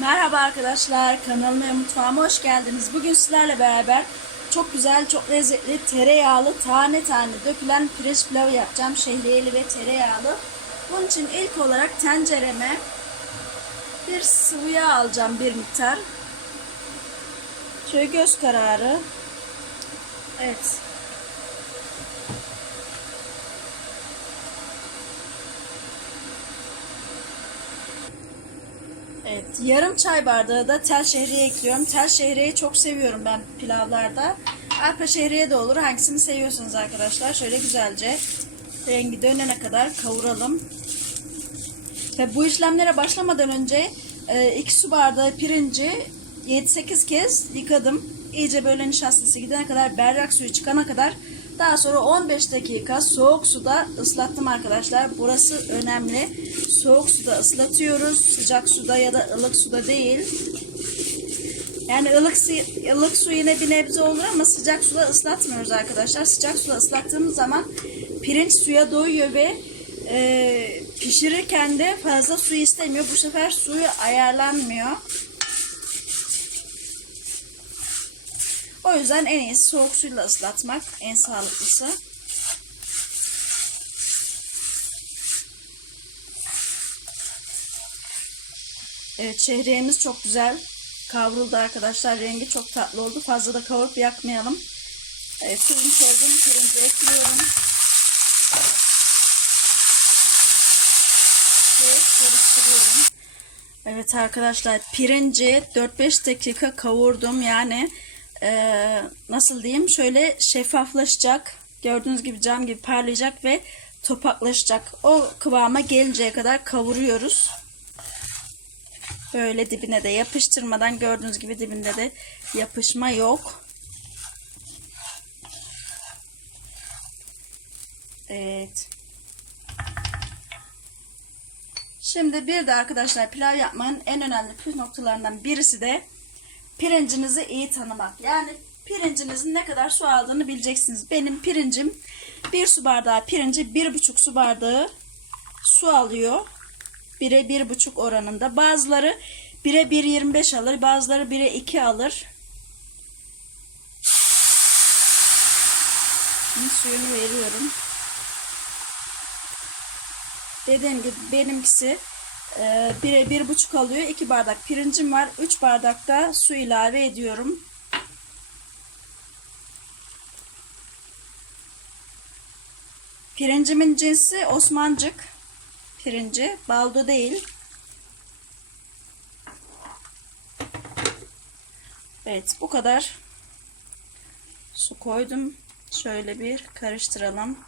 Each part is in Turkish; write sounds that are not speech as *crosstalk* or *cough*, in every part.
Merhaba arkadaşlar, kanalıma mutfağıma hoş geldiniz. Bugün sizlerle beraber çok güzel, çok lezzetli, tereyağlı, tane tane dökülen pirinç pilavı yapacağım. Şehriyeli ve tereyağlı. Bunun için ilk olarak tencereme bir sıvı yağ alacağım bir miktar. Şöyle göz kararı. Evet. Evet, yarım çay bardağı da tel şehriye ekliyorum. Tel şehriyeyi çok seviyorum ben pilavlarda. Arpa şehriye de olur. Hangisini seviyorsunuz arkadaşlar? Şöyle güzelce rengi dönene kadar kavuralım. Ve bu işlemlere başlamadan önce 2 su bardağı pirinci 7-8 kez yıkadım. İyice böyle nişastası gidene kadar, berrak suyu çıkana kadar daha sonra 15 dakika soğuk suda ıslattım arkadaşlar. Burası önemli. Soğuk suda ıslatıyoruz. Sıcak suda ya da ılık suda değil. Yani ılık su, ılık su yine bir nebze olur ama sıcak suda ıslatmıyoruz arkadaşlar. Sıcak suda ıslattığımız zaman pirinç suya doyuyor ve e, pişirirken de fazla su istemiyor. Bu sefer suyu ayarlanmıyor. O yüzden en iyisi soğuk suyla ıslatmak en sağlıklısı. Evet şehriyemiz çok güzel kavruldu arkadaşlar. Rengi çok tatlı oldu. Fazla da kavurup yakmayalım. Evet tuzunu koydum. Pirinci ekliyorum. Ve karıştırıyorum. Evet arkadaşlar pirinci 4-5 dakika kavurdum. Yani ee, nasıl diyeyim şöyle şeffaflaşacak. Gördüğünüz gibi cam gibi parlayacak ve topaklaşacak. O kıvama gelinceye kadar kavuruyoruz. Böyle dibine de yapıştırmadan gördüğünüz gibi dibinde de yapışma yok. Evet. Şimdi bir de arkadaşlar pilav yapmanın en önemli püf noktalarından birisi de pirincinizi iyi tanımak. Yani pirincinizin ne kadar su aldığını bileceksiniz. Benim pirincim bir su bardağı pirinci bir buçuk su bardağı su alıyor. 1'e 1,5 oranında. Bazıları 1'e 1,25 alır. Bazıları 1'e 2 alır. Şimdi suyunu veriyorum. Dediğim gibi benimkisi 1'e 1,5 alıyor. 2 bardak pirincim var. 3 bardak da su ilave ediyorum. Pirincimin cinsi Osmancık pirinci. Baldo değil. Evet bu kadar. Su koydum. Şöyle bir karıştıralım.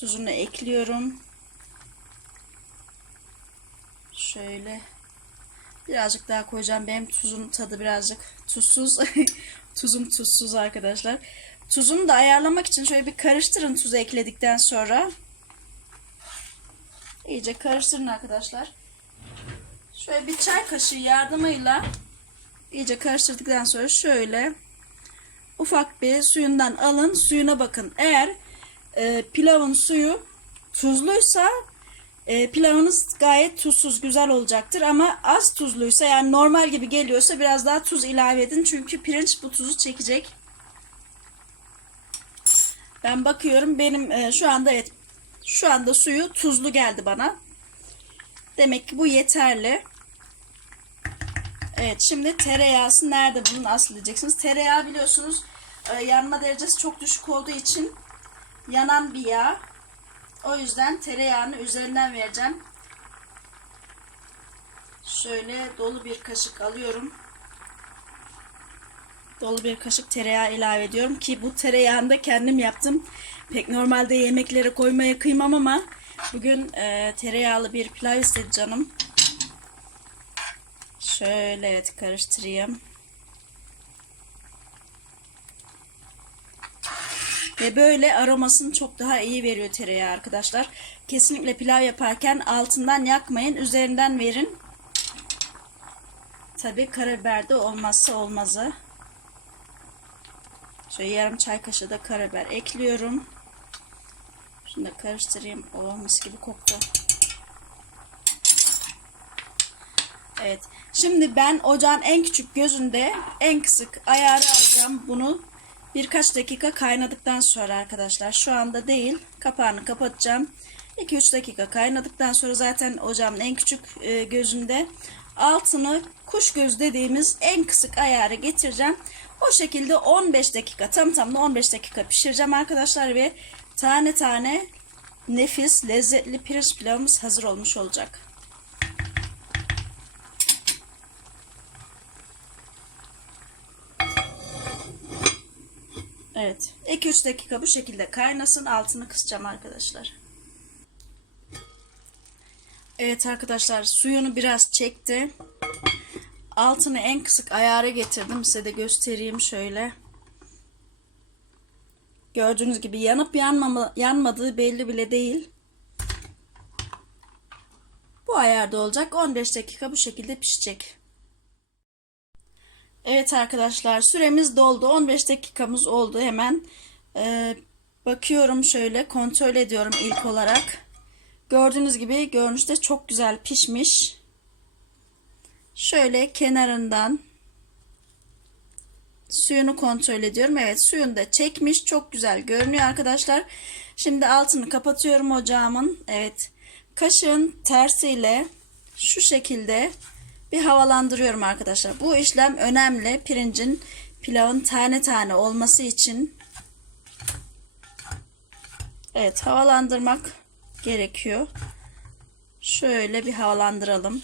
Tuzunu ekliyorum. Şöyle birazcık daha koyacağım. Benim tuzun tadı birazcık tuzsuz. *laughs* Tuzum tuzsuz arkadaşlar. Tuzunu da ayarlamak için şöyle bir karıştırın tuzu ekledikten sonra. İyice karıştırın arkadaşlar. Şöyle bir çay kaşığı yardımıyla iyice karıştırdıktan sonra şöyle ufak bir suyundan alın. Suyuna bakın. Eğer e, pilavın suyu tuzluysa e, pilavınız gayet tuzsuz güzel olacaktır. Ama az tuzluysa yani normal gibi geliyorsa biraz daha tuz ilave edin. Çünkü pirinç bu tuzu çekecek. Ben bakıyorum benim e, şu anda evet şu anda suyu tuzlu geldi bana. Demek ki bu yeterli. Evet şimdi tereyağısı nerede bunun asıl diyeceksiniz. Tereyağı biliyorsunuz e, yanma derecesi çok düşük olduğu için yanan bir yağ. O yüzden tereyağını üzerinden vereceğim. Şöyle dolu bir kaşık alıyorum. Dolu bir kaşık tereyağı ilave ediyorum ki bu tereyağını da kendim yaptım. Pek normalde yemeklere koymaya kıymam ama bugün e, tereyağlı bir pilav istedi canım. Şöyle evet karıştırayım. Ve böyle aromasını çok daha iyi veriyor tereyağı arkadaşlar. Kesinlikle pilav yaparken altından yakmayın. Üzerinden verin. Tabi karabiber de olmazsa olmazı. Şöyle yarım çay kaşığı da karabiber ekliyorum. Şunu da karıştırayım. Oh mis gibi koktu. Evet. Şimdi ben ocağın en küçük gözünde en kısık ayarı alacağım. Bunu birkaç dakika kaynadıktan sonra arkadaşlar. Şu anda değil. Kapağını kapatacağım. 2-3 dakika kaynadıktan sonra zaten ocağın en küçük e, gözünde altını kuş göz dediğimiz en kısık ayarı getireceğim. O şekilde 15 dakika tam tamına 15 dakika pişireceğim arkadaşlar ve tane tane nefis lezzetli pirinç pilavımız hazır olmuş olacak. Evet. 2-3 dakika bu şekilde kaynasın. Altını kısacağım arkadaşlar. Evet arkadaşlar suyunu biraz çekti. Altını en kısık ayara getirdim. Size de göstereyim şöyle. Gördüğünüz gibi yanıp yanmama, yanmadığı belli bile değil. Bu ayarda olacak. 15 dakika bu şekilde pişecek. Evet arkadaşlar süremiz doldu. 15 dakikamız oldu. Hemen e, bakıyorum şöyle kontrol ediyorum ilk olarak. Gördüğünüz gibi görünüşte çok güzel pişmiş. Şöyle kenarından suyunu kontrol ediyorum. Evet suyunu da çekmiş. Çok güzel görünüyor arkadaşlar. Şimdi altını kapatıyorum ocağımın. Evet kaşığın tersiyle şu şekilde bir havalandırıyorum arkadaşlar. Bu işlem önemli. Pirincin pilavın tane tane olması için. Evet havalandırmak gerekiyor. Şöyle bir havalandıralım.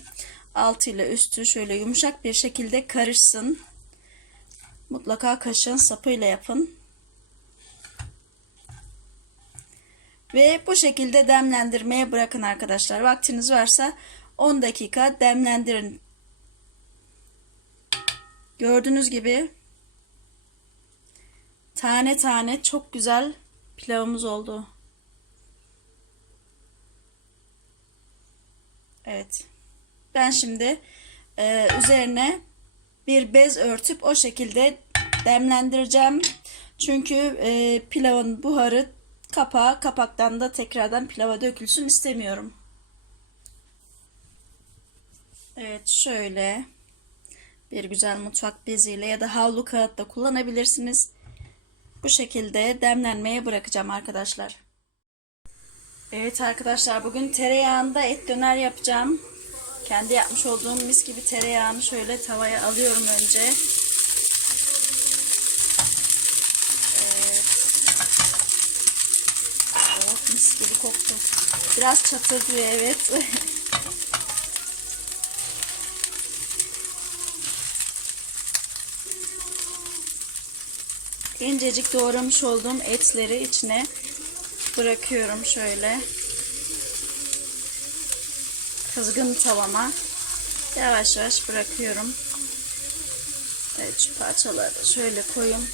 Altı ile üstü şöyle yumuşak bir şekilde karışsın. Mutlaka kaşığın sapıyla yapın. Ve bu şekilde demlendirmeye bırakın arkadaşlar. Vaktiniz varsa 10 dakika demlendirin. Gördüğünüz gibi tane tane çok güzel pilavımız oldu. Evet. Ben şimdi e, üzerine bir bez örtüp o şekilde demlendireceğim. Çünkü e, pilavın buharı kapağı kapaktan da tekrardan pilava dökülsün istemiyorum. Evet şöyle bir güzel mutfak beziyle ya da havlu kağıt da kullanabilirsiniz. Bu şekilde demlenmeye bırakacağım arkadaşlar. Evet arkadaşlar bugün tereyağında et döner yapacağım. Kendi yapmış olduğum mis gibi tereyağını şöyle tavaya alıyorum önce. Oh mis gibi koktu. Biraz çatır diyor evet. *laughs* İncecik doğramış olduğum etleri içine bırakıyorum şöyle. Kızgın tavama yavaş yavaş bırakıyorum. Evet şu parçaları şöyle koyayım.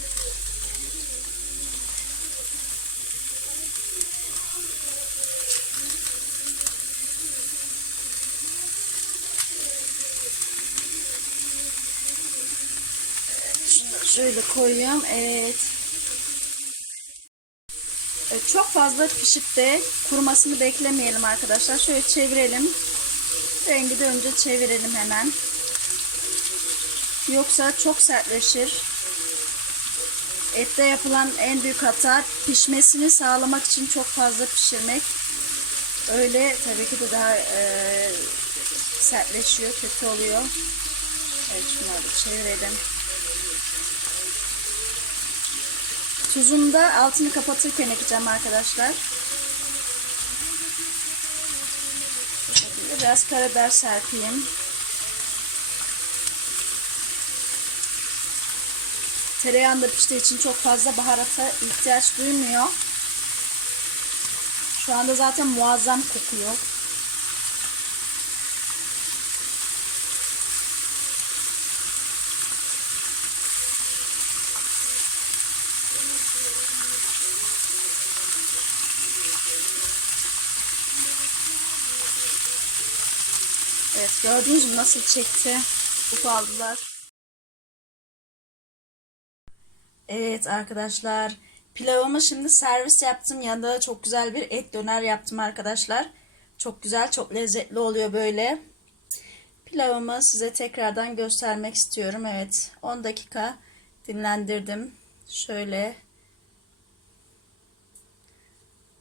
Şöyle koyuyorum. Evet. evet. Çok fazla pişip de kurumasını beklemeyelim arkadaşlar. Şöyle çevirelim. Rengi dönünce çevirelim hemen. Yoksa çok sertleşir. Ette yapılan en büyük hata pişmesini sağlamak için çok fazla pişirmek. Öyle tabii ki de daha e, sertleşiyor, kötü oluyor. Evet şunları çevirelim. Tuzunu da altını kapatırken ekeceğim arkadaşlar. Biraz karabiber serpeyim. Tereyağında piştiği için çok fazla baharata ihtiyaç duymuyor. Şu anda zaten muazzam kokuyor. Evet gördünüz mü nasıl çekti ufaldılar. Evet arkadaşlar pilavımı şimdi servis yaptım yanında çok güzel bir et döner yaptım arkadaşlar. Çok güzel çok lezzetli oluyor böyle. Pilavımı size tekrardan göstermek istiyorum. Evet 10 dakika dinlendirdim. Şöyle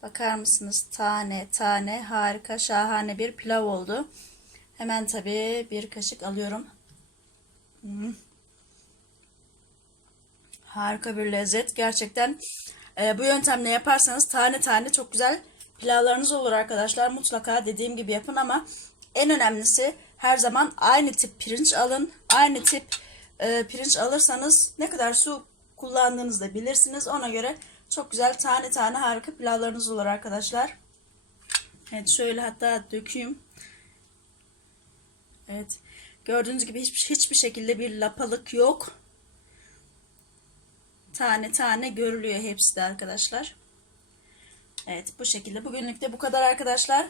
bakar mısınız tane tane harika şahane bir pilav oldu. Hemen tabii bir kaşık alıyorum. Hmm. Harika bir lezzet. Gerçekten e, bu yöntemle yaparsanız tane tane çok güzel pilavlarınız olur arkadaşlar. Mutlaka dediğim gibi yapın ama en önemlisi her zaman aynı tip pirinç alın. Aynı tip e, pirinç alırsanız ne kadar su kullandığınızı da bilirsiniz. Ona göre çok güzel tane tane harika pilavlarınız olur arkadaşlar. Evet şöyle hatta dökeyim. Evet. Gördüğünüz gibi hiçbir, hiçbir şekilde bir lapalık yok. Tane tane görülüyor hepsi de arkadaşlar. Evet bu şekilde. Bugünlük de bu kadar arkadaşlar.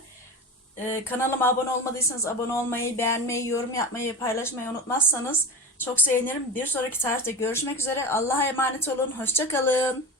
Ee, kanalıma abone olmadıysanız abone olmayı, beğenmeyi, yorum yapmayı ve paylaşmayı unutmazsanız çok sevinirim. Bir sonraki tarihte görüşmek üzere. Allah'a emanet olun. Hoşçakalın.